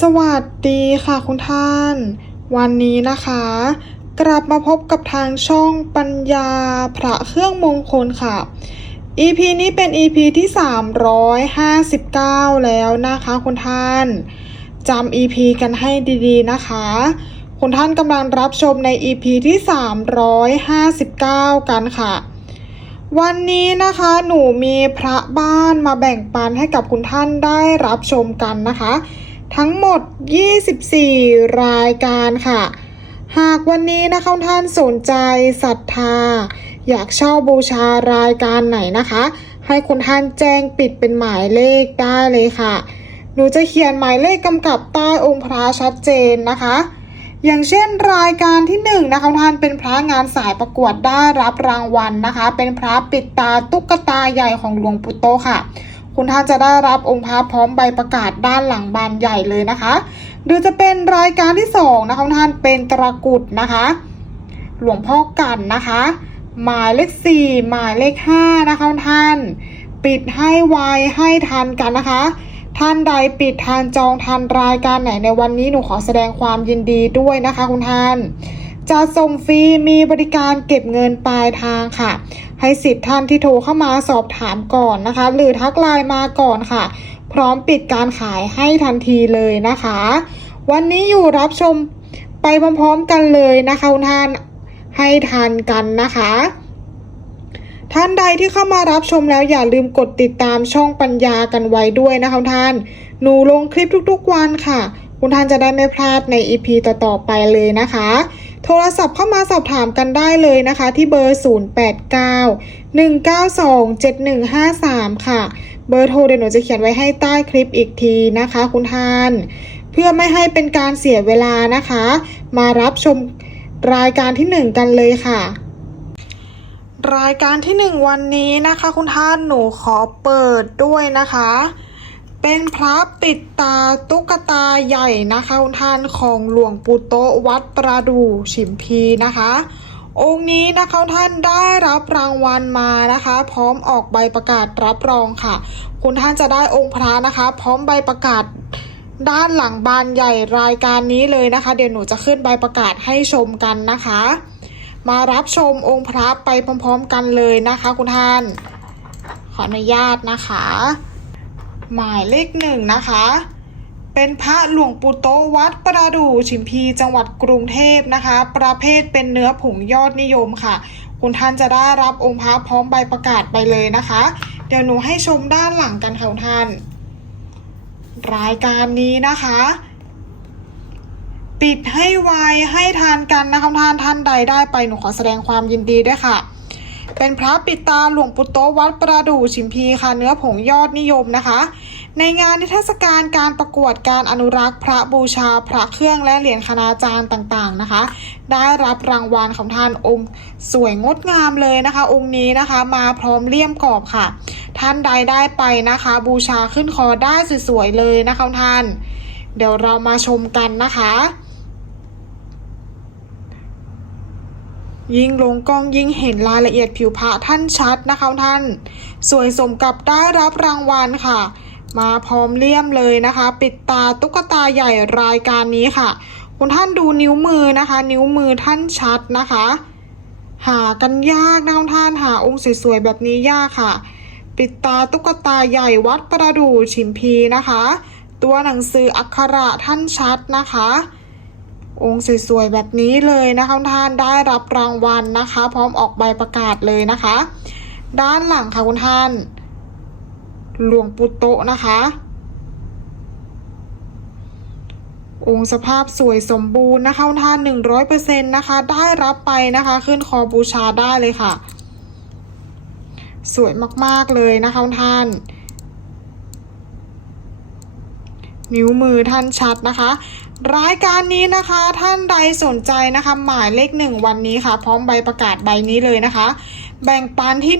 สวัสดีค่ะคุณท่าน วันนี้นะคะ กลับมาพบกับทางช่องปัญญาพระเครื่องมงคลค่ะ EP นี้เป็น EP ที่ 359 แล้วนะคะคุณท่านจำ EP กันให้ดีๆนะคะ คุณท่านกำลังรับชมใน EP ที่ 359 กันค่ะ วันนี้นะคะหนูมีพระบ้านมาแบ่งปันให้กับคุณท่านได้รับชมกันนะคะ ทั้งหมด 24 รายการค่ะ หากวันนี้นะคะคุณท่านสนใจศรัทธา อยากเช่าบูชารายการไหนนะคะ ให้คุณท่านแจ้งปิดเป็นหมายเลขได้เลยค่ะ หนูจะเขียนหมายเลขกำกับใต้องค์พระชัดเจนนะคะ อย่างเช่นรายการที่หนึ่งนะคะท่านเป็นพระงานสายประกวดได้รับรางวัลนะคะ เป็นพระปิดตาตุ๊กตาใหญ่ของหลวงปู่โตค่ะ คุณท่านจะได้รับองค์พระพร้อมใบประกาศด้านหลังบานใหญ่เลยนะคะ หรือจะเป็นรายการที่สองนะคะคุณท่านเป็นตระกุดนะคะ หลวงพ่อกันนะคะ หมายเลขสี่หมายเลขห้านะคะคุณท่าน ปิดให้ไวให้ทันกันนะคะ ท่านใดปิดทานจองทันรายการไหนในวันนี้หนูขอแสดงความยินดีด้วยนะคะคุณท่านจะส่งฟรีมีบริการเก็บเงินปลายทางค่ะ ให้สิทธิ์ท่านที่โทรเข้ามาสอบถามก่อนนะคะ หรือทักไลน์มาก่อนค่ะ พร้อมปิดการขายให้ทันทีเลยนะคะ วันนี้อยู่รับชมไปพร้อมๆกันเลยนะคะคุณท่านให้ทันกันนะคะ ท่านใดที่เข้ามารับชมแล้วอย่าลืมกดติดตามช่องปัญญากันไว้ด้วยนะคะท่าน หนูลงคลิปทุกๆวันค่ะ คุณท่านจะได้ไม่พลาดใน EP ต่อๆไปเลยนะคะ โทรศัพท์เข้ามาสอบถามกันได้เลยนะคะ ที่เบอร์ 089 192 7153 ค่ะ เบอร์โทรเดี๋ยวหนูจะเขียนไว้ให้ใต้คลิปอีกทีนะคะ คุณท่าน เพื่อไม่ให้เป็นการเสียเวลานะคะ มารับชมรายการที่ 1 กันเลยค่ะรายการที่ 1 วันนี้นะคะ คุณท่านหนูขอเปิดด้วยนะคะ เป็นพระปิดตาตุ๊กตาใหญ่นะคะคุณท่านของหลวงปู่โตวัดประดู่ฉิมพีนะคะ องค์นี้นะคะท่านได้รับรางวัลมานะคะ พร้อมออกใบประกาศรับรองค่ะ คุณท่านจะได้องค์พระนะคะ พร้อมใบประกาศด้านหลังบานใหญ่รายการนี้เลยนะคะ เดี๋ยวหนูจะขึ้นใบประกาศให้ชมกันนะคะ มารับชมองค์พระไปพร้อมๆกันเลยนะคะ คุณท่าน ขออนุญาตนะคะ หมายเลขหนึ่งนะคะ เป็นพระหลวงปู่โตวัดประดู่ฉิมพีจังหวัดกรุงเทพนะคะ ประเภทเป็นเนื้อผงยอดนิยมค่ะ คุณท่านจะได้รับองค์พระพร้อมใบประกาศไปเลยนะคะ เดี๋ยวหนูให้ชมด้านหลังกันค่ะคุณท่าน รายการนี้นะคะปิดให้ไวให้ทานกันนะคะท่านท่านใดได้ไปหนูขอแสดงความยินดีด้วยค่ะ เป็นพระปิดตาหลวงปู่โตวัดประดู่ชิมพีค่ะเนื้อผงยอดนิยมนะคะ ในงานนิทรรศการการประกวดการอนุรักษ์ พระบูชาพระเครื่องและเหรียญคณาจารย์ต่างๆนะคะ ได้รับรางวัลของท่านองค์สวยงดงามเลยนะคะ องค์นี้นะคะมาพร้อมเลี่ยมกรอบค่ะ ท่านใดได้ไปนะคะ บูชาขึ้นคอได้สวยๆเลยนะคะท่าน เดี๋ยวเรามาชมกันนะคะ ยิ่งลงกล้องยิ่งเห็นรายละเอียดผิวพระท่านชัดนะคะท่าน สวยสมกับได้รับรางวัลค่ะ มาพร้อมเลี่ยมเลยนะคะ ปิดตาตุ๊กตาใหญ่รายการนี้ค่ะ คุณท่านดูนิ้วมือนะคะ นิ้วมือท่านชัดนะคะ หากันยากนะคะท่านหาองค์สวยๆแบบนี้ยากค่ะ ปิดตาตุ๊กตาใหญ่วัดประดู่ฉิมพีนะคะ ตัวหนังสืออักขระท่านชัดนะคะ องค์สวยๆแบบนี้เลยนะคะท่านได้รับรางวัลนะคะ พร้อมออกใบประกาศเลยนะคะ ด้านหลังค่ะคุณท่าน หลวงปู่โตะนะคะ องค์สภาพสวยสมบูรณ์นะคะท่านหนึ่งร้อยเปอร์เซ็นต์นะคะ ได้รับไปนะคะ ขึ้นคอบูชาได้เลยค่ะ สวยมากๆเลยนะคะท่านนิ้วมือท่านชัดนะคะ รายการนี้นะคะท่านใดสนใจนะคะ หมายเลขหนึ่งวันนี้ค่ะ พร้อมใบประกาศใบนี้เลยนะคะ แบ่งปันที่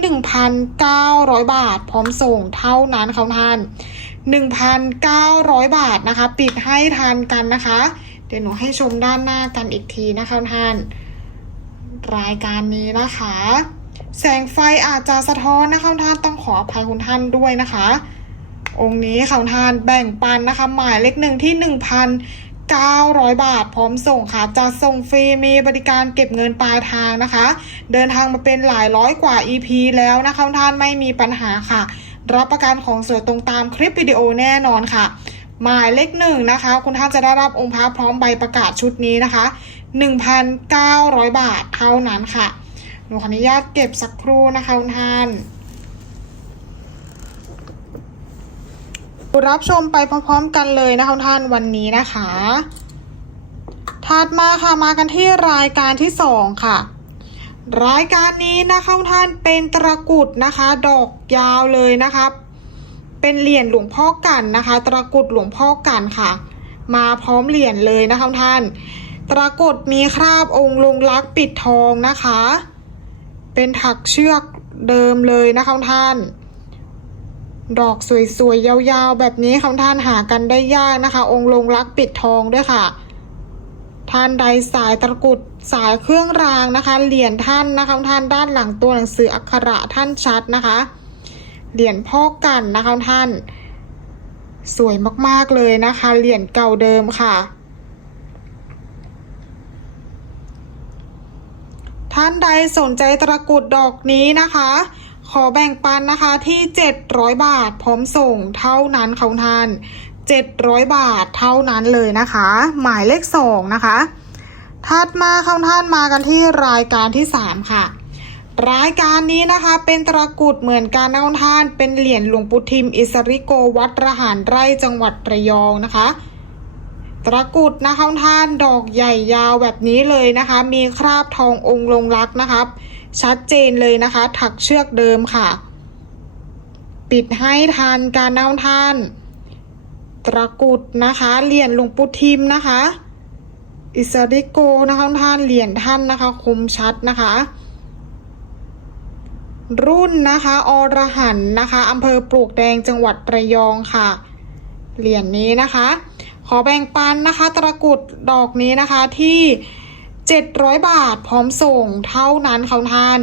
1,900 บาท พร้อมส่งเท่านั้นค่ะท่าน 1,900 บาทนะคะ ปิดให้ทานกันนะคะ เดี๋ยวหนูให้ชมด้านหน้ากันอีกทีนะคะท่าน รายการนี้นะคะ แสงไฟอาจจะสะท้อนนะคะท่านต้องขออภัยคุณท่านด้วยนะคะ องค์นี้ค่ะท่านแบ่งปันนะคะ หมายเลขหนึ่งที่ห นึ่งพันเก้าร้อยบาท พร้อมส่งค่ะจะส่งฟรีมีบริการเก็บเงินปลายทางนะคะ เดินทางมาเป็นหลายร้อยกว่า EP แล้วนะคะท่านไม่มีปัญหาค่ะ รับประกันของสวยตรงตามคลิปวิดีโอแน่นอนค่ะ หมายเลขหนึ่งนะคะ คุณท่านจะได้รับองค์พระพร้อมใบประกาศชุดนี้นะคะ 1,900 บาทเท่านั้นค่ะหนูขออนุญาตเก็บสักครู่นะคะคุณท่าน รับชมไปพร้อมๆกันเลยนะคะท่านวันนี้นะคะ ถัดมาค่ะมากันที่รายการที่สองค่ะ รายการนี้นะคะท่านเป็นตะกรุดนะคะ ดอกยาวเลยนะครับ เป็นเหรียญหลวงพ่อกันนะคะตะกรุดหลวงพ่อกันค่ะ มาพร้อมเหรียญเลยนะคะท่านตะกรุดมีคราบองค์ลงลักปิดทองนะคะ เป็นถักเชือกเดิมเลยนะคะท่าน ดอกสวยๆ ยาวๆ แบบนี้ค่ะท่านหากันได้ยากนะคะ องค์ลงรักปิดทองด้วยค่ะ ท่านใดสายตะกรุดสายเครื่องรางนะคะ เหรียญท่านนะคะท่านด้านหลังตัวหนังสืออักขระท่านชัดนะคะ เหรียญพ่อกันนะคะท่าน สวยมากๆเลยนะคะ เหรียญเก่าเดิมค่ะท่านใดสนใจตะกรุดดอกนี้นะคะ ขอแบ่งปันนะคะที่ 700 บาทพร้อมส่งเท่านั้นค่ะคุณท่าน 700 บาทเท่านั้นเลยนะคะ หมายเลข 2 นะคะ ถัดมาค่ะคุณท่านมากันที่รายการที่ 3 ค่ะ รายการนี้นะคะเป็นตะกุดเหมือนกันนะคุณท่านเป็นเหรียญหลวงปู่ทิม อิสริโกวัดระหารไร่จังหวัดระยองนะคะตะกุดนะคะท่านดอกใหญ่ยาวแบบนี้เลยนะคะ มีคราบทององค์ลงรักนะครับ ชัดเจนเลยนะคะ ถักเชือกเดิมค่ะ ปิดให้ทันการนะคุณท่าน ตะกุดนะคะเหรียญหลวงปู่ทิมนะคะ อิสริโกนะคะท่านเหรียญท่านนะคะ คมชัดนะคะรุ่นนะคะอรหันนะคะอำเภอปลวกแดงจังหวัดระยองค่ะ เหรียญนี้นะคะ ขอแบ่งปันนะคะ ตะกุดดอกนี้นะคะที่ 700 บาทพร้อมส่งเท่านั้นค่ะคุณท่าน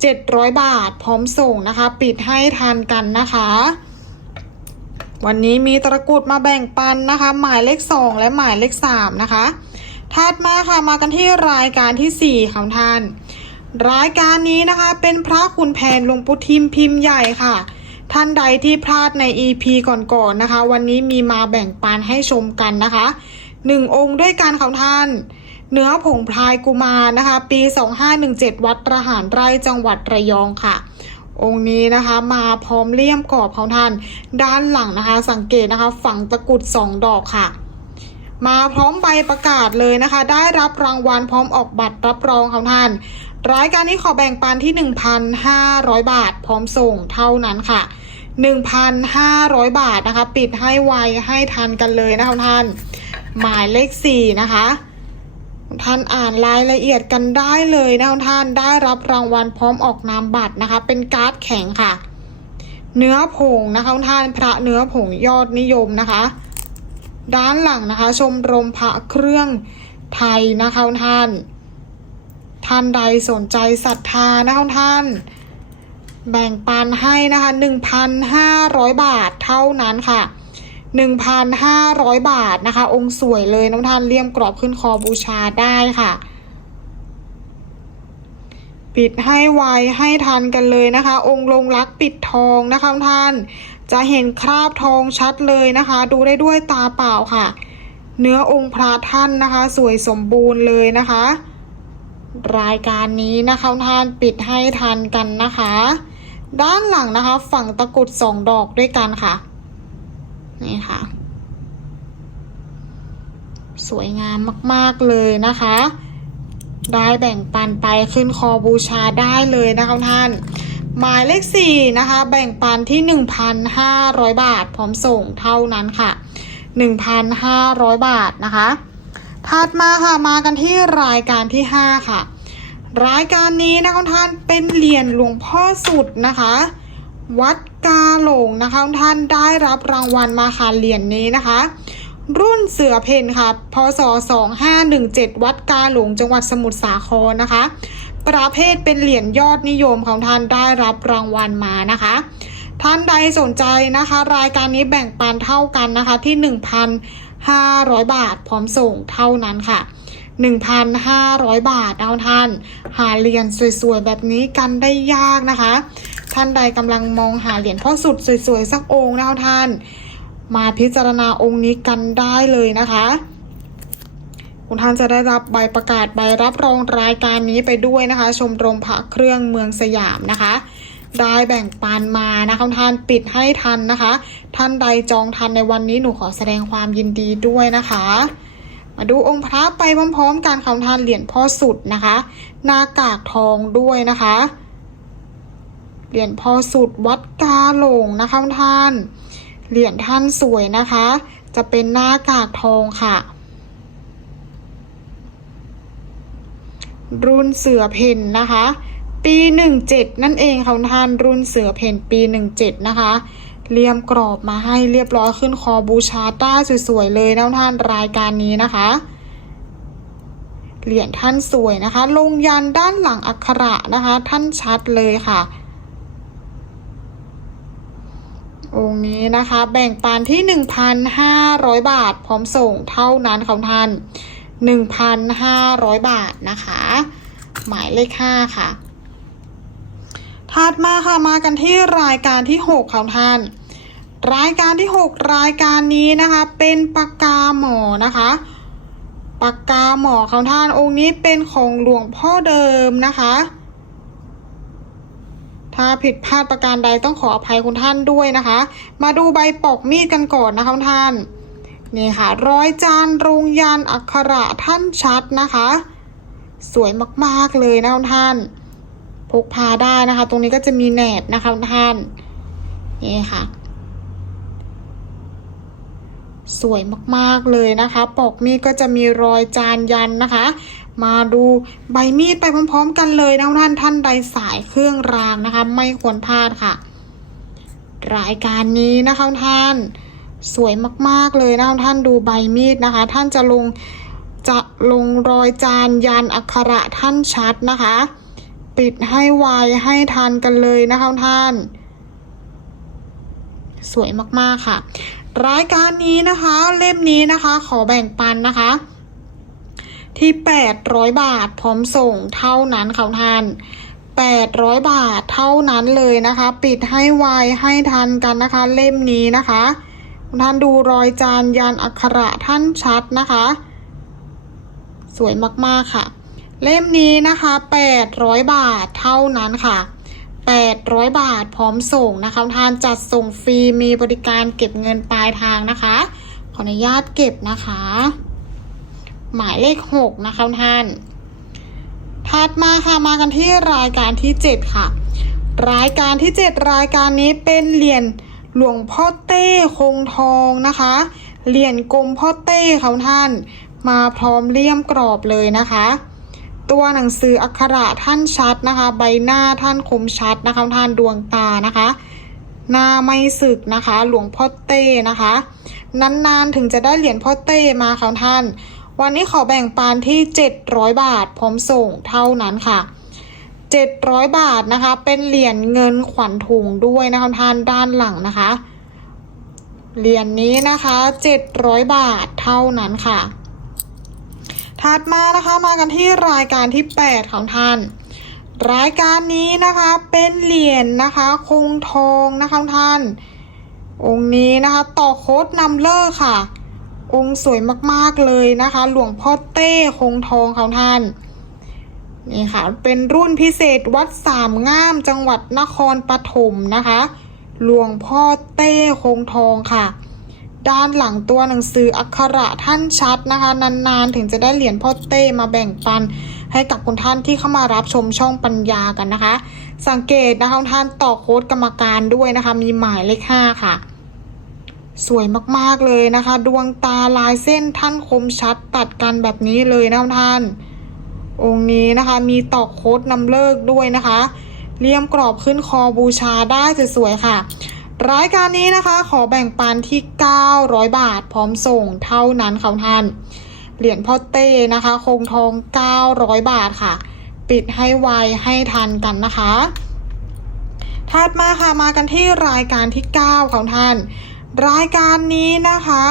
700 บาทพร้อมส่งนะคะ ปิดให้ทันกันนะคะ วันนี้มีตะกุดมาแบ่งปันนะคะ หมายเลข 2 และหมายเลข 3 นะคะถัดมาค่ะมากันที่รายการที่4ค่ะคุณท่าน รายการนี้นะคะเป็นพระคุณแผนหลวงปู่ทิมพิมพ์ใหญ่ค่ะ ท่านใดที่พลาดใน EP ก่อนๆนะคะ วันนี้มีมาแบ่งปันให้ชมกันนะคะหนึ่งองค์ด้วยกันค่ะท่าน เนื้อผงพลายกุมารนะคะ ปี 2517 วัดประหารไร่จังหวัดระยองค่ะ องค์นี้นะคะมาพร้อมเลี่ยมกรอบของท่าน ด้านหลังนะคะ สังเกตนะคะ ฝังตะกุดสองดอกค่ะ มาพร้อมใบประกาศเลยนะคะ ได้รับรางวัลพร้อมออกบัตรรับรองของท่าน รายการนี้ขอแบ่งปันที่ 1,500 บาท พร้อมส่งเท่านั้นค่ะ 1,500 บาทนะคะ ปิดให้ไวให้ทันกันเลยนะคะท่าน หมายเลข 4 นะคะ ท่านอ่านรายละเอียดกันได้เลยนะท่านได้รับรางวัลพร้อมออกนามบัตรนะคะ เป็นการ์ดแข็งค่ะ เนื้อผงนะคะท่านพระเนื้อผงยอดนิยมนะคะ ด้านหลังนะคะ ชมรมพระเครื่องไทยนะคะท่าน ท่านใดสนใจศรัทธานะคะท่าน แบ่งปันให้นะคะ1,500บาทเท่านั้นค่ะ 1,500 บาทนะคะ องค์สวยเลยน้องทานเลี่ยมกรอบขึ้นคอบูชาได้ค่ะ ปิดให้ไวให้ทันกันเลยนะคะ องค์ลงรักปิดทองนะคะท่าน จะเห็นคราบทองชัดเลยนะคะ ดูได้ด้วยตาเปล่าค่ะ เนื้อองค์พระท่านนะคะ สวยสมบูรณ์เลยนะคะ รายการนี้นะคะท่านปิดให้ทันกันนะคะ ด้านหลังนะคะ ฝั่งตะกรุดสองดอกด้วยกันค่ะ นี่ค่ะ สวยงามมาก ๆ เลยนะคะ ได้แบ่งปันไปขึ้นคอบูชาได้เลยนะคะท่าน หมายเลข4นะคะ แบ่งปันที่1,500บาท พร้อมส่งเท่านั้นค่ะ1,500บาทนะคะถัดมาค่ะมากันที่รายการที่5ค่ะ รายการนี้นะคะท่านเป็นเหรียญหลวงพ่อสุดนะคะ วัด กาหลงนะคะท่านได้รับรางวัลมาค่ะเหรียญนนี้นะคะ รุ่นเสือเพนค่ะพศ2517 วัดกาหลงจังหวัดสมุทรสาครนะคะ ประเภทเป็นเหรียญยอดนิยมของท่านได้รับรางวัลมานะคะ ท่านใดสนใจนะคะ รายการนี้แบ่งปันเท่ากันนะคะที่ 1,500 บาทพร้อมส่งเท่านั้นค่ะ 1,500 บาทเอาท่าน หาเหรียญสวยๆแบบนี้กันได้ยากนะคะ ท่านใดกำลังมองหาเหรียญพ่อสุดสวยๆสักองค์นะท่าน มาพิจารณาองค์นี้กันได้เลยนะคะ คุณท่านจะได้รับใบประกาศใบรับรองรายการนี้ไปด้วยนะคะ ชมรมพระเครื่องเมืองสยามนะคะได้แบ่งปันมานะคะท่านปิดให้ทันนะคะ ท่านใดจองทันในวันนี้หนูขอแสดงความยินดีด้วยนะคะ มาดูองค์พระไปพร้อมๆกันคำทานเหรียญพ่อสุดนะคะหน้ากากทองด้วยนะคะ เหรียญพ่อสุดวัดกาหลงนะคะท่าน เหรียญท่านสวยนะคะ จะเป็นหน้ากากทองค่ะ รุ่นเสือเพ่นนะคะ ปีหนึ่งเจ็ดนั่นเองค่ะท่านรุ่นเสือเพ่นปีหนึ่งเจ็ดนะคะ เลี่ยมกรอบมาให้เรียบร้อยขึ้นคอบูชาต้าสวยๆเลยนะท่านรายการนี้นะคะ เหรียญท่านสวยนะคะ ลงยันด้านหลังอักขระนะคะ ท่านชัดเลยค่ะ องค์นี้นะคะ แบ่งปันที่ 1,500 บาท พร้อมส่งเท่านั้นของท่าน 1,500 บาทนะคะ หมายเลข 5 ค่ะ ถัดมาค่ะมากันที่รายการที่6ของท่าน รายการที่ 6 รายการนี้นะคะ เป็นปากกาหมอนะคะปากกาหมอของท่านองค์นี้เป็นของหลวงพ่อเดิมนะคะ ถ้าผิดพลาดประการใดต้องขออภัยคุณท่านด้วยนะคะ มาดูใบปอกมีดกันก่อนนะคะท่านนี่ค่ะร้อยจานรงยันอักขระท่านชัดนะคะ สวยมากๆเลยนะคุณท่าน พกพาได้นะคะ ตรงนี้ก็จะมีแหนบนะคะท่านนี่ค่ะ สวยมากๆเลยนะคะ ปอกมีดก็จะมีรอยจานยันนะคะ มาดูใบมีดไปพร้อม ๆ กันเลยนะท่านท่านใดสายเครื่องรางนะคะ ไม่ควรพลาดค่ะ รายการนี้นะคะท่านสวยมากๆเลยนะท่านดูใบมีดนะคะ ท่านจะลงจะลงรอยจานยันอักขระท่านชัดนะคะ ปิดให้ไวให้ทันกันเลยนะคะท่าน สวยมากๆค่ะ รายการนี้นะคะ เล่มนี้นะคะ ขอแบ่งปันนะคะ ที่ 800 บาทพร้อมส่งเท่านั้นค่ะท่าน800 บาทเท่านั้นเลยนะคะ ปิดให้ไวให้ทันกันนะคะ เล่มนี้นะคะท่านดูรอยจานยันอักขระท่านชัดนะคะ สวยมาก ๆ ค่ะ เล่มนี้นะคะ 800 บาทเท่านั้นค่ะ 800 บาทพร้อมส่งนะคะท่านจัดส่งฟรีมีบริการเก็บเงินปลายทางนะคะ ขออนุญาตเก็บนะคะ หมายเลข 6 นะคะท่าน ถัดมาค่ะมากันที่รายการที่ 7 ค่ะ รายการที่ 7 รายการนี้เป็นเหรียญหลวงพ่อเต้คงทองนะคะเหรียญกลมพ่อเต้เขาท่าน มาพร้อมเลี่ยมกรอบเลยนะคะ ตัวหนังสืออักขระท่านชัดนะคะ ใบหน้าท่านคมชัดนะคะท่านดวงตานะคะ หน้าไม่สึกนะคะ หลวงพ่อเต้นะคะ นานๆถึงจะได้เหรียญพ่อเต้มาค่ะท่าน วันนี้ขอแบ่งปันที่ 700 บาทพร้อมส่งเท่านั้นค่ะ 700 บาทนะคะ เป็นเหรียญเงินขวัญถุงด้วยนะคะท่านด้านหลังนะคะเหรียญนนี้นะคะ 700 บาทเท่านั้นค่ะ ถัดมานะคะมากันที่รายการที่ 8 ของท่าน รายการนี้นะคะเป็นเหรียญนะคะคงทองนะคะท่าน องค์นี้นะคะต่อโค้ดนำเลิกค่ะ องค์สวยมากๆเลยนะคะ หลวงพ่อเต้คงทองของท่านนี่ค่ะเป็นรุ่นพิเศษวัดสามง่ามจังหวัดนครปฐมนะคะ หลวงพ่อเต้คงทองค่ะ ด้านหลังตัวหนังสืออักขระท่านชัดนะคะ นานๆ ถึงจะได้เหรียญพ่อเต้มาแบ่งปัน ให้กับคุณท่านที่เข้ามารับชมช่องปัญญากันนะคะ สังเกตนะคะท่านต่อโค้ดกรรมการด้วยนะคะ มีหมายเลขห้าค่ะ สวยมากๆเลยนะคะ ดวงตาลายเส้นท่านคมชัดตัดกันแบบนี้เลยนะท่าน องค์นี้นะคะมีตอกโค้ดนำเลิกด้วยนะคะเลี่ยมกรอบขึ้นคอบูชาได้สวยๆค่ะ รายการนี้นะคะขอแบ่งปันที่ 900 บาทพร้อมส่งเท่านั้นค่ะท่าน เหรียญพ่อเต้นะคะ คงทอง 900 บาทค่ะ ปิดให้ไวให้ทันกันนะคะถัดมาค่ะมากันที่รายการที่ 9 ของท่าน รายการนี้นะคะ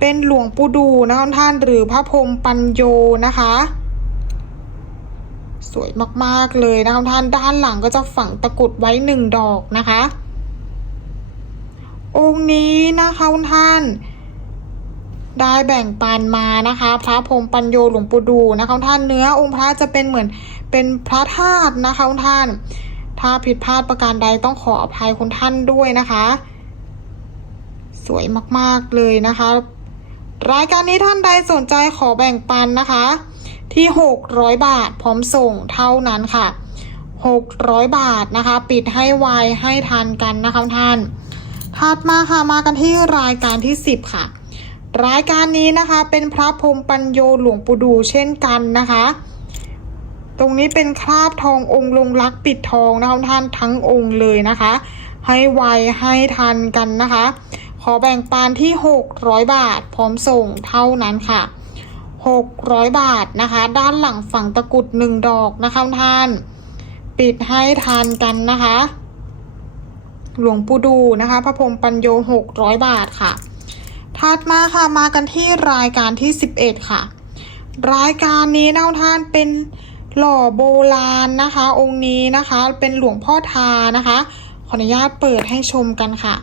เป็นหลวงปู่ดูนะคะท่านหรือพระพรมปัญโยนะคะ สวยมากๆเลยนะคะท่านด้านหลังก็จะฝังตะกรุดไว้หนึ่งดอกนะคะ องค์นี้นะคะคุณท่าน ได้แบ่งปันมานะคะ พระพรมปัญโยหลวงปู่ดูนะคะท่านเนื้อองค์พระจะเป็นเหมือนเป็นพระธาตุนะคะคุณท่าน ถ้าผิดพลาดประการใดต้องขออภัยคุณท่านด้วยนะคะ สวยมากๆเลยนะคะ รายการนี้ท่านใดสนใจขอแบ่งปันนะคะ ที่ 600 บาทพร้อมส่งเท่านั้นค่ะ 600 บาทนะคะ ปิดให้ไวให้ทันกันนะคะท่าน ถัดมาค่ะมากันที่รายการที่ 10 ค่ะ รายการนี้นะคะเป็นพระพรมปัญโยหลวงปู่ดูเช่นกันนะคะ ตรงนี้เป็นคราบทององค์ลงรักปิดทองนะคะท่านทั้งองค์เลยนะคะ ให้ไวให้ทันกันนะคะ ขอแบ่งปันที่ 600 บาท พร้อมส่งเท่านั้นค่ะ 600 บาทนะคะ ด้านหลังฝั่งตะกุดหนึ่งดอกนะคะท่าน ปิดให้ทันกันนะคะ หลวงปู่ดูนะคะพระพรมปัญโย600บาทค่ะ ถัดมาค่ะมากันที่รายการที่11ค่ะ รายการนี้นะท่านเป็นหล่อโบราณนะคะ องค์นี้นะคะเป็นหลวงพ่อทานะคะ ขออนุญาตเปิดให้ชมกันค่ะ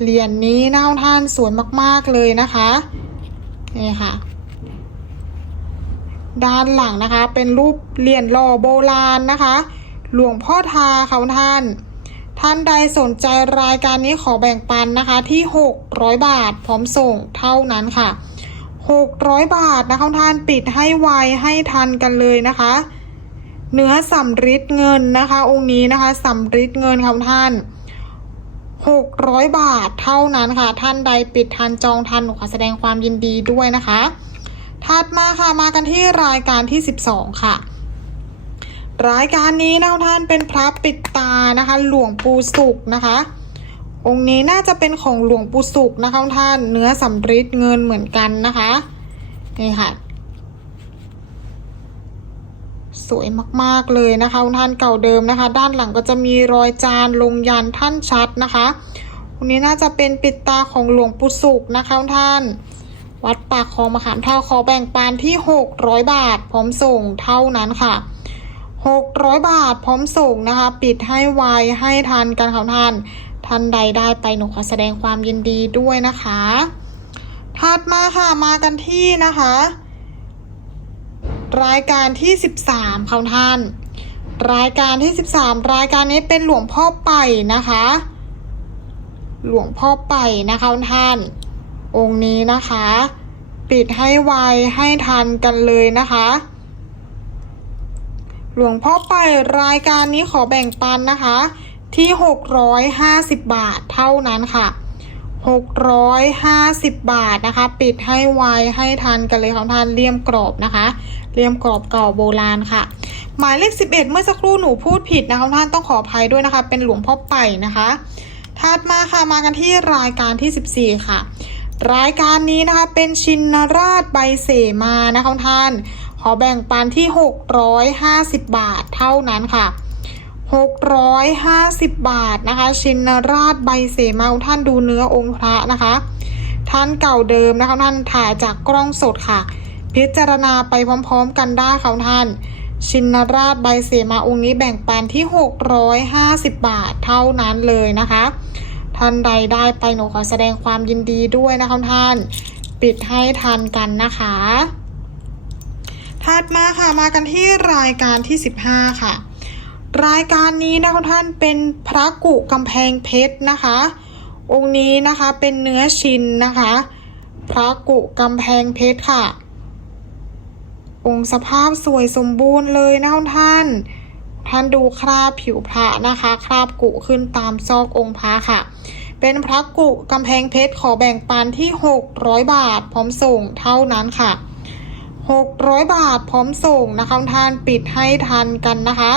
เหรียญนนี้นะท่านสวยมากๆเลยนะคะนี่ค่ะ ด้านหลังนะคะเป็นรูปเหรียญหล่อโบราณนะคะ หลวงพ่อทาค่ะท่าน ท่านใดสนใจรายการนี้ขอแบ่งปันนะคะที่ 600 บาทพร้อมส่งเท่านั้นค่ะ 600 บาทนะคะท่านปิดให้ไวให้ทันกันเลยนะคะ เนื้อสำริดเงินนะคะ องค์นี้นะคะสำริดเงินค่ะท่าน600 บาทเท่านั้นค่ะ ท่านใดปิดทันจองทันหนูขอแสดงความยินดีด้วยนะคะ ถัดมาค่ะมากันที่รายการที่ 12 ค่ะ รายการนี้นะท่านเป็นพระปิดตานะคะ หลวงปู่สุกนะคะ องค์นี้น่าจะเป็นของหลวงปู่สุกนะคะท่านเนื้อสำริดเงินเหมือนกันนะคะนี่ค่ะสวยมากๆเลยนะคะท่านเก่าเดิมนะคะ ด้านหลังก็จะมีรอยจานลงยันท่านชัดนะคะองค์นี้น่าจะเป็นปิดตาของหลวงปู่สุกนะคะท่าน วัดปากคลองมะขามเท่าขอแบ่งปันที่ 600 บาท พร้อมส่งเท่านั้นค่ะ 600 บาทพร้อมส่งนะคะ ปิดให้ไวให้ทันกันค่ะท่าน ท่านใดได้ไปหนูขอแสดงความยินดีด้วยนะคะ ถัดมาค่ะมากันที่นะคะ รายการที่ 13ค่ะท่าน รายการที่ 13 รายการนี้เป็นหลวงพ่อไป่นะคะ หลวงพ่อไป่นะคะท่าน องค์นี้นะคะ ปิดให้ไวให้ทันกันเลยนะคะ หลวงพ่อไปรายการนี้ขอแบ่งปันนะคะ ที่ 650 บาทเท่านั้นค่ะ 650 บาทนะคะ ปิดให้ไวให้ทันกันเลยค่ะท่านเลี่ยมกรอบนะคะเลี่ยมกรอบเก่าโบราณค่ะ หมายเลข 11 เมื่อสักครู่หนูพูดผิดนะคะท่านต้องขออภัยด้วยนะคะ เป็นหลวงพ่อไปนะคะถัดมาค่ะมากันที่รายการที่ 14 ค่ะ รายการนี้นะคะเป็นชินราชใบเสมานะคะท่าน ขอแบ่งปันที่ 650 บาทเท่านั้นค่ะ 650 บาทนะคะ ชินราชใบเสมาท่านดูเนื้อองค์พระนะคะ ท่านเก่าเดิมนะคะท่านถ่ายจากกล้องสดค่ะ พิจารณาไปพร้อมๆกันได้ค่ะท่าน ชินราชใบเสมาองค์นี้แบ่งปันที่ 650 บาทเท่านั้นเลยนะคะ ท่านใดได้ไปหนูขอแสดงความยินดีด้วยนะคะท่าน ปิดให้ทันกันนะคะ ถัดมาค่ะมากันที่รายการที่ 15 ค่ะ รายการนี้นะคะท่านเป็นพระกุกำแพงเพชรนะคะ องค์นี้นะคะเป็นเนื้อชินนะคะ พระกุกำแพงเพชรค่ะ องค์สภาพสวยสมบูรณ์เลยนะคะท่านท่านดูคราบผิวพระนะคะ คราบกุขึ้นตามซอกองค์พระค่ะ เป็นพระกุกำแพงเพชรขอแบ่งปันที่ 600 บาท พร้อมส่งเท่านั้นค่ะ 600 บาทพร้อมส่งนะคะท่านปิดให้ทันกันนะคะ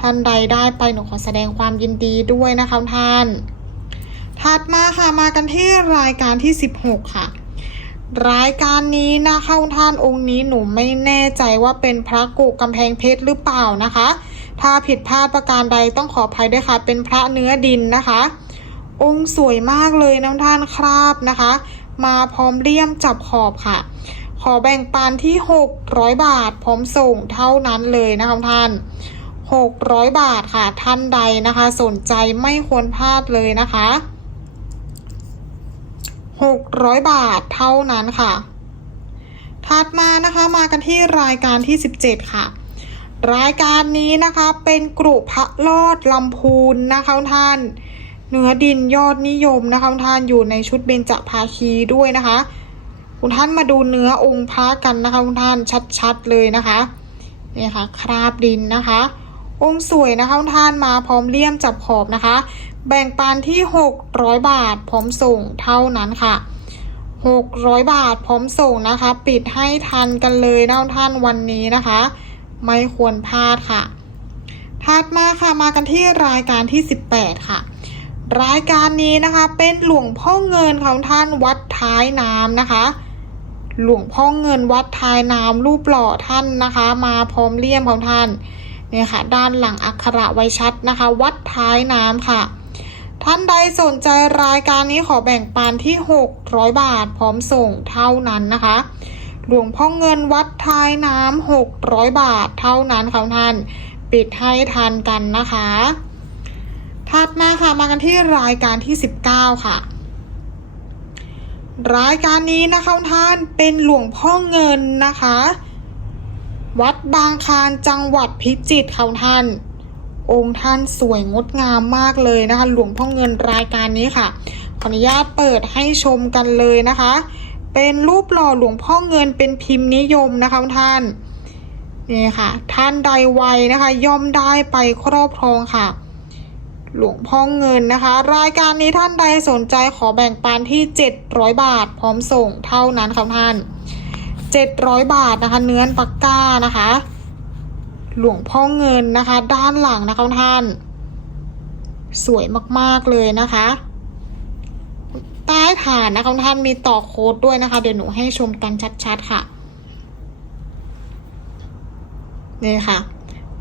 ท่านใดได้ไปหนูขอแสดงความยินดีด้วยนะคะท่าน ถัดมาค่ะมากันที่รายการที่ 16 ค่ะ รายการนี้นะคะท่านองค์นี้หนูไม่แน่ใจว่าเป็นพระกุกำแพงเพชรหรือเปล่านะคะ ถ้าผิดพลาดประการใดต้องขออภัยด้วยค่ะ เป็นพระเนื้อดินนะคะ องค์สวยมากเลยน้ำท่านคราบนะคะ มาพร้อมเลี่ยมจับขอบค่ะ ขอแบ่งปันที่ 600 บาท พร้อมส่งเท่านั้นเลยนะคะท่าน 600 บาทค่ะท่านใดนะคะ สนใจไม่ควรพลาดเลยนะคะ 600 บาทเท่านั้นค่ะ ถัดมานะคะมากันที่รายการที่ 17 ค่ะ รายการนี้นะคะเป็นกรุพระลอดลำพูนนะคะท่านเนื้อดินยอดนิยมนะคะท่านอยู่ในชุดเบญจภาคีด้วยนะคะ คุณท่านมาดูเนื้อองค์พระกันนะคะคุณท่านชัดๆเลยนะคะนี่ค่ะคราบดินนะคะ องค์สวยนะคะคุณท่านมาพร้อมเลี่ยมจับขอบนะคะ แบ่งปันที่ 600 บาทพร้อมส่งเท่านั้นค่ะ 600 บาทพร้อมส่งนะคะ ปิดให้ทันกันเลยนะท่านวันนี้นะคะ ไม่ควรพลาดค่ะถัดมาค่ะมากันที่รายการที่ 18 ค่ะรายการนี้นะคะเป็นหลวงพ่อเงินของท่านวัดท้ายน้ำนะคะ หลวงพ่อเงินวัดท้ายน้ำรูปหล่อท่านนะคะ มาพร้อมเลี่ยมของท่านเนี่ยค่ะ ด้านหลังอักขระไว้ชัดนะคะ วัดท้ายน้ำค่ะ ท่านใดสนใจรายการนี้ขอแบ่งปันที่ 600 บาทพร้อมส่งเท่านั้นนะคะ หลวงพ่อเงินวัดท้ายน้ำ600 บาทเท่านั้นค่ะท่าน ปิดให้ทันกันนะคะถัดมาค่ะมากันที่รายการที่ 19 ค่ะ รายการนี้นะคะท่านเป็นหลวงพ่อเงินนะคะ วัดบางคานจังหวัดพิจิตรค่ะท่าน องค์ท่านสวยงดงามมากเลยนะคะ หลวงพ่อเงินรายการนี้ค่ะขออนุญาตเปิดให้ชมกันเลยนะคะ เป็นรูปหล่อหลวงพ่อเงินเป็นพิมพ์นิยมนะคะท่านนี่ค่ะ ท่านใดไวนะคะ ย่อมได้ไปครอบครองค่ะ หลวงพ่อเงินนะคะ รายการนี้ท่านใดสนใจขอแบ่งปันที่ 700 บาท พร้อมส่งเท่านั้นค่ะท่าน 700 บาทนะคะ เนื้อปากก้านะคะ หลวงพ่อเงินนะคะ ด้านหลังนะคะท่าน สวยมากๆเลยนะคะ ใต้ฐานนะคะท่านมีต่อโค้ดด้วยนะคะ เดี๋ยวหนูให้ชมกันชัดๆค่ะนี่ค่ะ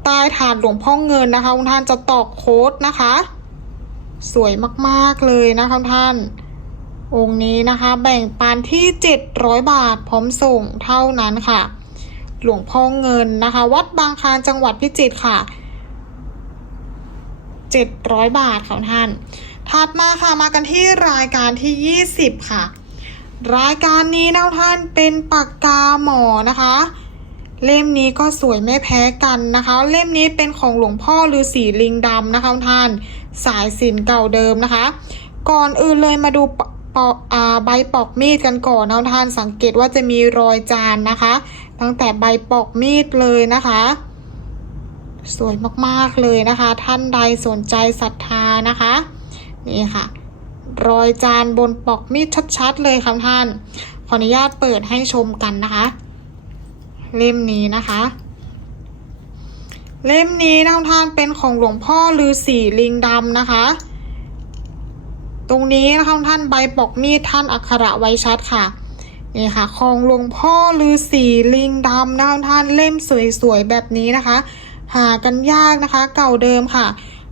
ใต้ฐานหลวงพ่อเงินนะคะคุณท่านจะตอกโค้ดนะคะ สวยมากๆเลยนะคะท่าน องค์นี้นะคะ แบ่งปันที่ 700 บาทพร้อมส่งเท่านั้นค่ะ หลวงพ่อเงินนะคะ วัดบางคลานจังหวัดพิจิตรค่ะ 700 บาทค่ะท่าน ถัดมาค่ะมากันที่รายการที่ 20 ค่ะ รายการนี้นะท่านเป็นปากกาหมอนะคะ เล่มนี้ก็สวยไม่แพ้กันนะคะ เล่มนี้เป็นของหลวงพ่อฤาษีลิงดำนะคะท่านสายสินเก่าเดิมนะคะ ก่อนอื่นเลยมาดูปอกใบปอกมีดกันก่อนนะท่านสังเกตว่าจะมีรอยจานนะคะ ตั้งแต่ใบปอกมีดเลยนะคะ สวยมากๆเลยนะคะ ท่านใดสนใจศรัทธานะคะนี่ค่ะ รอยจานบนปอกมีดชัดๆเลยค่ะท่าน ขออนุญาตเปิดให้ชมกันนะคะ เล่มนี้นะคะ เล่มนี้นะท่านเป็นของหลวงพ่อฤาษีลิงดำนะคะ ตรงนี้นะคะท่านใบปอกมีดท่านอักขระไว้ชัดค่ะนี่ค่ะของหลวงพ่อฤาษีลิงดำนะคะท่านเล่มสวยๆแบบนี้นะคะ หากันยากนะคะ เก่าเดิมค่ะ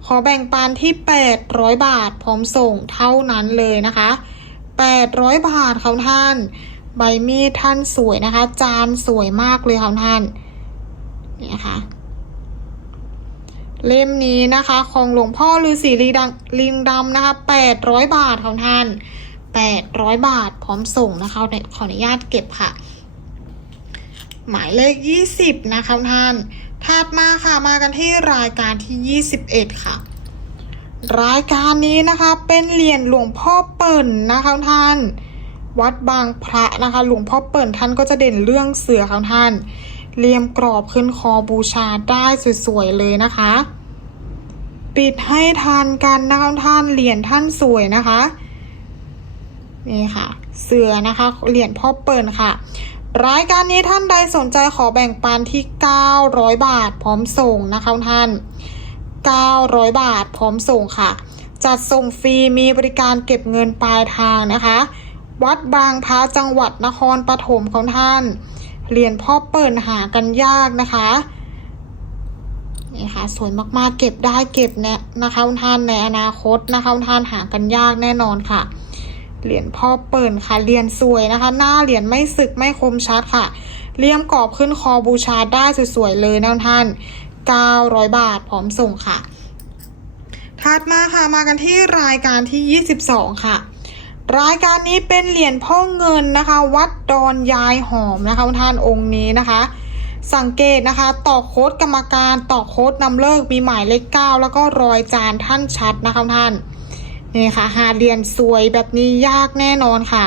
ขอแบ่งปันที่ 800 บาทพร้อมส่งเท่านั้นเลยนะคะ 800 บาทค่ะท่าน ใบมีดท่านสวยนะคะ จานสวยมากเลยค่ะท่านนี่นะคะเล่มนี้นะคะ ของหลวงพ่อฤาษีลิงดำลิงดำนะคะ800บาทค่ะท่าน800บาทพร้อมส่งนะคะขออนุญาตเก็บค่ะ หมายเลข20นะคะท่านถัดมาค่ะมากันที่รายการที่21ค่ะ รายการนี้นะคะเป็นเหรียญหลวงพ่อเปิ่นนะคะท่าน วัดบางพระนะคะ หลวงพ่อเปิ่นท่านก็จะเด่นเรื่องเสือของท่านเลียมกรอบขึ้นคอบูชาได้สวยๆเลยนะคะ ปิดให้ทานกันนะคะท่านเหรียญท่านสวยนะคะนี่ค่ะ เสือนะคะเหรียญพ่อเปิ่นค่ะ รายการนี้ท่านใดสนใจขอแบ่งปันที่ 900 บาทพร้อมส่งนะคะท่าน 900 บาทพร้อมส่งค่ะ จัดส่งฟรีมีบริการเก็บเงินปลายทางนะคะ วัดบางพระจังหวัดนครปฐมของท่าน เหรียญพ่อเปิ่นหากันยากนะคะนี่ค่ะสวยมากๆเก็บได้เก็บเนี่ยนะคะคุณท่านในอนาคตนะคะคุณท่านหากันยากแน่นอนค่ะ เหรียญพ่อเปิ่นค่ะเหรียญสวยนะคะ หน้าเหรียญไม่สึกไม่คมชัดค่ะเลี่ยมกรอบขึ้นคอบูชาได้สวยๆเลยนะท่าน 900 บาทพร้อมส่งค่ะถัดมาค่ะมากันที่รายการที่ 22 ค่ะ รายการนี้เป็นเหรียญพ่อเงินนะคะ วัดดอนยายหอมนะคะท่านองค์นี้นะคะ สังเกตนะคะต่อโค้ดกรรมการต่อโค้ดนำเลิกมีหมายเลขเก้าแล้วก็รอยจานท่านชัดนะคะท่านนี่ค่ะหาเหรียญสวยแบบนี้ยากแน่นอนค่ะ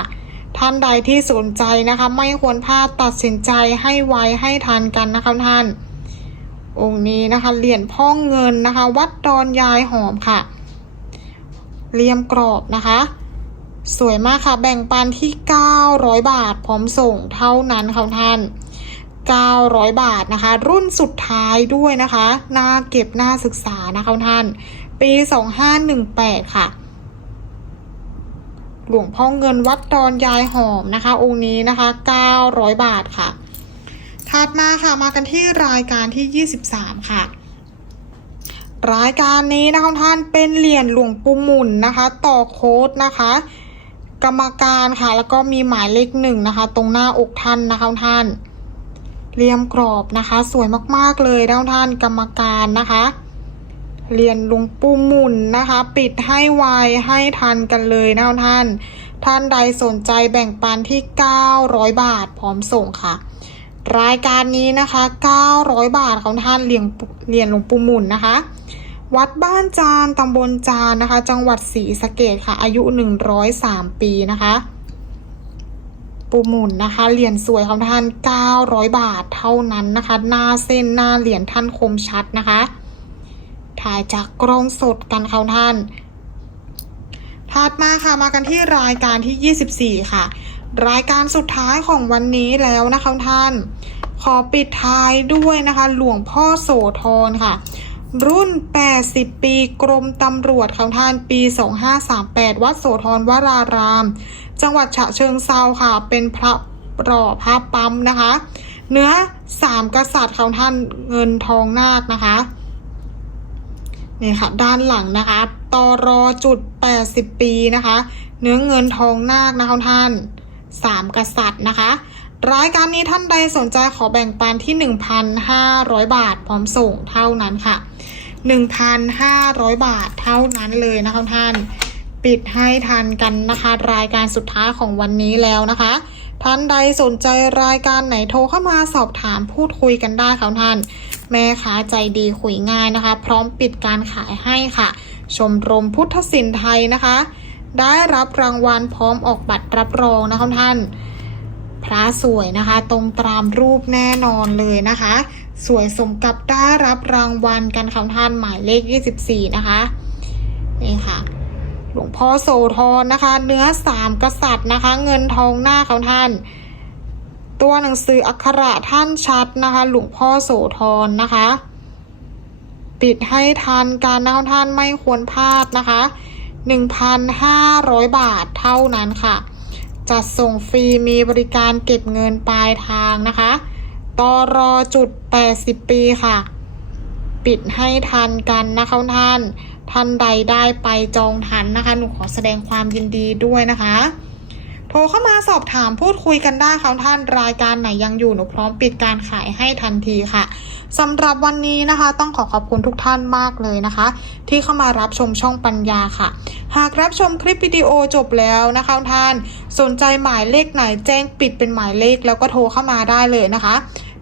ท่านใดที่สนใจนะคะ ไม่ควรพลาดตัดสินใจให้ไวให้ทันกันนะคะท่าน องค์นี้นะคะเหรียญพ่อเงินนะคะ วัดดอนยายหอมค่ะเรียมกรอบนะคะ สวยมากค่ะ แบ่งปันที่ 900 บาท พร้อมส่งเท่านั้นค่ะท่าน 900 บาทนะคะ รุ่นสุดท้ายด้วยนะคะน่าเก็บน่าศึกษานะคะท่าน ปี 2518 ค่ะ หลวงพ่อเงินวัดดอนยายหอมนะคะ องค์นี้นะคะ 900 บาทค่ะถัดมาค่ะมากันที่รายการที่ 23 ค่ะ รายการนี้นะคะท่านเป็นเหรียญหลวงปู่หมุนนะคะ ต่อโค้ดนะคะ กรรมการค่ะ แล้วก็มีหมายเลขหนึ่งนะคะ ตรงหน้าอกท่านนะคะท่าน เรียมกรอบนะคะ สวยมากๆเลยนท่านกรรมการนะคะเรียญหลงปู่หมุนนะคะ ปิดให้ไวให้ทันกันเลยนะท่าน ท่านใดสนใจแบ่งปันที่ 900 บาทพร้อมส่งค่ะ รายการนี้นะคะ 900 บาทของท่านเรียญเรียญหลงปู่หมุนนะคะ วัดบ้านจานตำบลจานนะคะ จังหวัดศรีสะเกดค่ะ อายุ 103 ปีนะคะปูหมุนนะคะ เหรียญสวยของท่าน 900 บาทเท่านั้นนะคะ หน้าเส้นหน้าเหรียญท่านคมชัดนะคะ ถ่ายจากกล้องสดกันค่ะท่าน ถัดมาค่ะ มากันที่รายการที่ 24 ค่ะ รายการสุดท้ายของวันนี้แล้วนะคะท่าน ขอปิดท้ายด้วยนะคะ หลวงพ่อโสธรค่ะ รุ่น 80 ปีกรมตำรวจของท่านปี 2538 วัดโสธรวราราม จังหวัดฉะเชิงเซาค่ะ เป็นพระหล่อพระปั๊มนะคะ เนื้อสามกษัตริย์ของท่านเงินทองนาคนะคะนี่ค่ะด้านหลังนะคะตอรอจุด 80 ปีนะคะ เนื้อเงินทองนาคนะคะท่านสามกษัตริย์นะคะ รายการนี้ท่านใดสนใจขอแบ่งปันที่ 1,500 บาท พร้อมส่งเท่านั้นค่ะ 1,500 บาทเท่านั้นเลยนะคะท่าน ปิดให้ทันกันนะคะ รายการสุดท้ายของวันนี้แล้วนะคะ ท่านใดสนใจรายการไหนโทรเข้ามาสอบถามพูดคุยกันได้ค่ะท่าน แม่ค้าใจดีคุยง่ายนะคะ พร้อมปิดการขายให้ค่ะ ชมรมพุทธศิลป์ไทยนะคะ ได้รับรางวัลพร้อมออกบัตรรับรองนะคะท่าน พระสวยนะคะ ตรงตามรูปแน่นอนเลยนะคะ สวยสมกับได้รับรางวัลกันค่ะท่านหมายเลข 24 นะคะนี่ค่ะหลวงพ่อโสธรนะคะ เนื้อสามกษัตริย์นะคะ เงินทองหน้าของท่าน ตัวหนังสืออักขระท่านชัดนะคะ หลวงพ่อโสธรนะคะ ปิดให้ทันการนะคะท่านไม่ควรพลาดนะคะ 1,500 บาทเท่านั้นค่ะ จัดส่งฟรีมีบริการเก็บเงินปลายทางนะคะตอรอจุด 80 ปีค่ะ ปิดให้ทันกันนะคะท่าน ท่านใดได้ไปจองทันนะคะ หนูขอแสดงความยินดีด้วยนะคะ โทรเข้ามาสอบถามพูดคุยกันได้ค่ะท่านรายการไหนยังอยู่หนูพร้อมปิดการขายให้ทันทีค่ะสำหรับวันนี้นะคะ ต้องขอขอบคุณทุกท่านมากเลยนะคะ ที่เข้ามารับชมช่องปัญญาค่ะ หากรับชมคลิปวิดีโอจบแล้วนะคะท่าน สนใจหมายเลขไหนแจ้งปิดเป็นหมายเลขแล้วก็โทรเข้ามาได้เลยนะคะ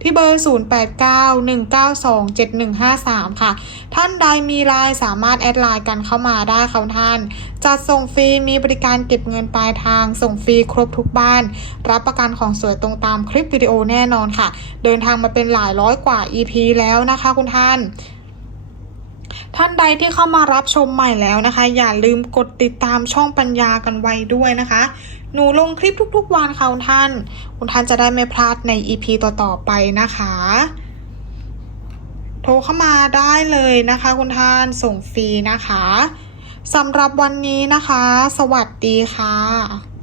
ที่เบอร์ 0891927153 ค่ะ ท่านใดมีไลน์สามารถแอดไลน์กันเข้ามาได้ค่ะท่าน จัดส่งฟรีมีบริการเก็บเงินปลายทาง ส่งฟรีครบทุกบ้าน รับประกันของสวยตรงตามคลิปวิดีโอแน่นอนค่ะ เดินทางมาเป็นหลายร้อยกว่า EP แล้วนะคะคุณท่านท่านใดที่เข้ามารับชมใหม่แล้วนะคะ อย่าลืมกดติดตามช่องปัญญากันไว้ด้วยนะคะ หนูลงคลิปทุกๆวันค่ะคุณท่าน คุณท่านจะได้ไม่พลาดใน EP ต่อๆไปนะคะ โทรเข้ามาได้เลยนะคะ คุณท่านส่งฟรีนะคะสำหรับวันนี้นะคะ สวัสดีค่ะ